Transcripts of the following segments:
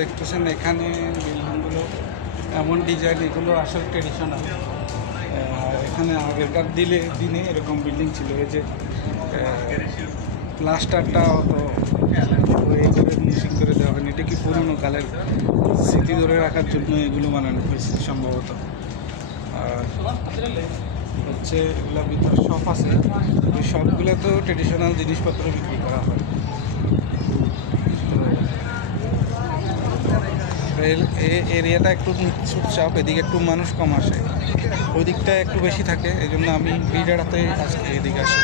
দেখতেছেন এখানে বিল্ডিংগুলো এমন ডিজাইন, এগুলো আসলে ট্রেডিশনাল। এখানে আগেরকার দিনে এরকম বিল্ডিং ছিল। এই যে প্লাস্টারটা অত এই করে ফিনিশিং করে দেওয়া হয়নি। এটা কি পুরনো কালের স্মৃতি ধরে রাখার জন্য এগুলো বানানো হয়েছে সম্ভবত। আর হচ্ছে এগুলোর ভিতরে শপ আছে, ওই শপগুলোতেও ট্রেডিশনাল জিনিসপত্র বিক্রি করা হয়। এরিয়াটা একটু চুপচাপ, এদিকে একটু মানুষ কম আসে, ওই দিকটা একটু বেশি থাকে। এই জন্য আমি ভিড়েরাতে আজকে এদিকে আসি।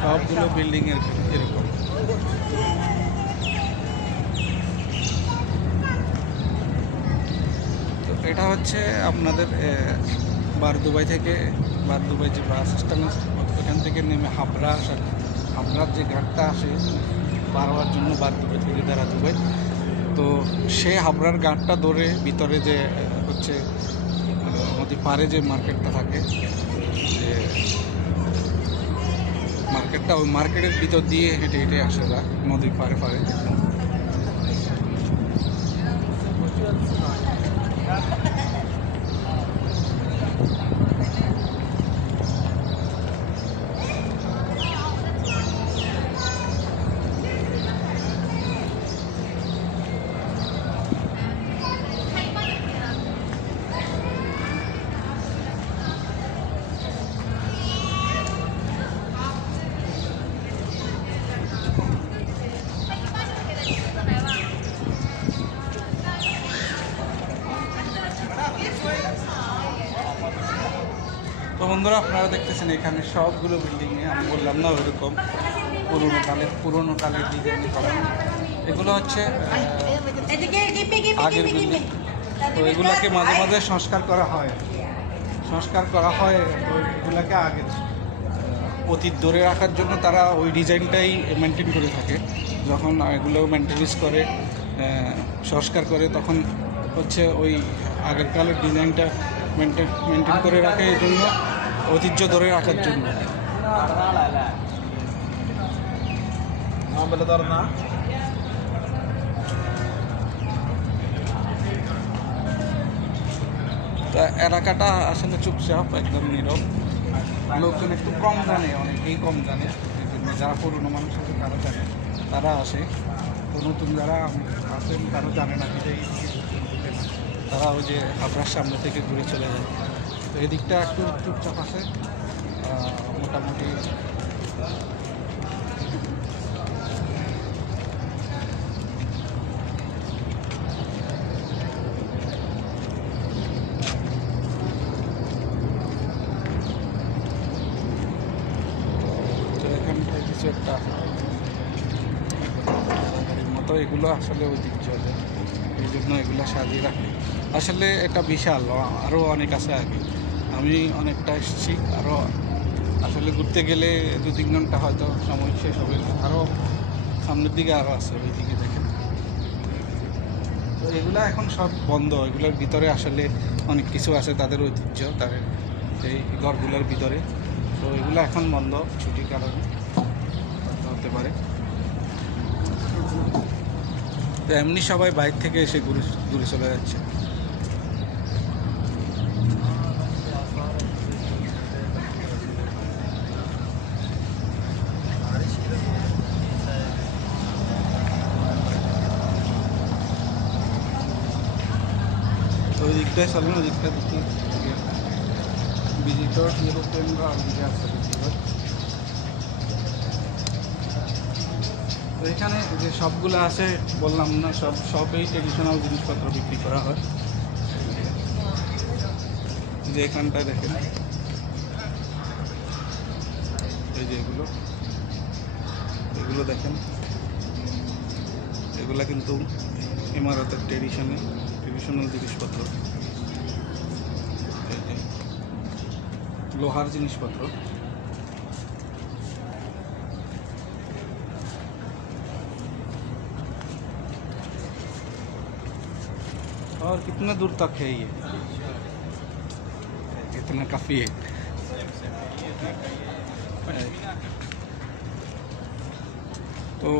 সবগুলো বিল্ডিংয়ের এরকম। তো এটা হচ্ছে আপনাদের বারদুবাই থেকে, বারদুবাই যে বাস স্ট্যান্ড আছে ওখান থেকে নেমে হাবড়ার যে ঘাটটা আসে পার হওয়ার জন্য বারদুবাই থেকে দেরাদুবাই, তো সে হাবড়ার ঘাটটা ধরে ভিতরে যে হচ্ছে নদী পাড়ে যে মার্কেটটা থাকে, যে মার্কেটটা, ওই মার্কেটের ভিতর দিয়ে হেঁটে হেঁটে আসে যা নদীর পাড়ে পাড়ে। তো বন্ধুরা, আপনারা দেখতেছেন এখানে সবগুলো বিল্ডিংয়ে, আমি বললাম না ওইরকম পুরোনো কালের ডিজাইন করা। এগুলো হচ্ছে আগের বিল্ডিং। তো এগুলোকে মাঝে মাঝে সংস্কার করা হয়, তো এগুলোকে আগের অতীত ধরে রাখার জন্য তারা ওই ডিজাইনটাই মেনটেন করে থাকে। যখন এগুলো মেনটেনেন্স করে, সংস্কার করে, তখন হচ্ছে ওই আগের কালের ডিজাইনটা মেনটেন করে রাখে, এই জন্য ঐতিহ্য ধরে রাখার জন্য। তা এলাকাটা আসলে চুপচাপ, একদম নীরব, লোকজন একটু কম জানে, অনেকেই কম জানে। যারা পুরনো মানুষ আছে তারা জানে, তারা আসে। তো নতুন যারা আসেন তারা জানে না, তারা ওই যে হাবড়ার সামনে থেকে ঘুরে চলে যায়। তো এদিকটা একটু চুপচাপ আছে মোটামুটি। তো এখানটায় কিছু একটা মতো, এগুলো আসলে ঐতিহ্য, এই জন্য এগুলো সাজিয়ে রাখে। আসলে এটা বিশাল, আরও অনেক আছে আগে, আমি অনেকটা এসেছি। আরও আসলে ঘুরতে গেলে 2-3 ঘন্টা হয়তো সময় শেষ হবে। আরও সামনের দিকে আরও আছে, ওই দিকে দেখেন। তো এগুলো এখন সব বন্ধ। এগুলোর ভিতরে আসলে অনেক কিছু আছে, তাদের ঐতিহ্য, তাদের এই ঘরগুলোর ভিতরে। তো এগুলো এখন বন্ধ, ছুটির কারণে হতে পারে। তো এমনি সবাই বাইরে থেকে এসে ঘুরে চলে যাচ্ছে। তো ওই দিকটায় চলেন, ওই দিকটা দেখি ভিজিটর ইউরোপিয়ানরা দিকে আসছে বেশিরভাগ। তো এখানে যে সবগুলো আছে বললাম না, সবই ট্রেডিশনাল জিনিসপত্র বিক্রি করা হয়। যে এখানটায় দেখেন, এই যে এগুলো দেখেন, এগুলা কিন্তু ইমারতের ট্রেডিশনাল জিনিসপত্র, लोहार जिनिसपत्र। और कितने दूर तक है ये? इतना काफ़ी है। তো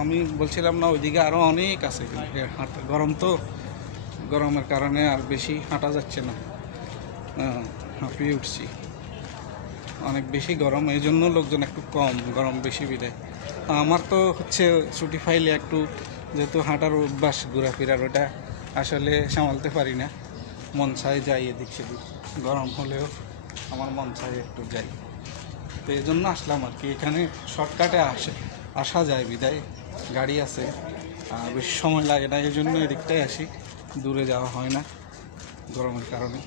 আমি বলছিলাম না ওইদিকে আরও অনেক আছে, হাঁটা গরম তো, গরমের কারণে আর বেশি হাঁটা যাচ্ছে না, হাঁপিয়ে উঠছি, অনেক বেশি গরম, এই জন্য লোকজন একটু কম, গরম বেশি বিদায়। আমার তো হচ্ছে ছুটি পাইলে একটু, যেহেতু হাঁটার অভ্যাস ঘোরাফেরার, ওটা আসলে সামালতে পারি না, মন চায় যাই এদিক সেদিক, গরম হলেও আমার মন চায় একটু যাই, তো এই জন্য আসলাম আর কি। এখানে শর্টকাটে আসা যায় বিদায়, গাড়ি আছে, বেশি সময় লাগে না, এই জন্য এদিকটাই আসি, দূরে যাওয়া হয় না গরমের কারণে।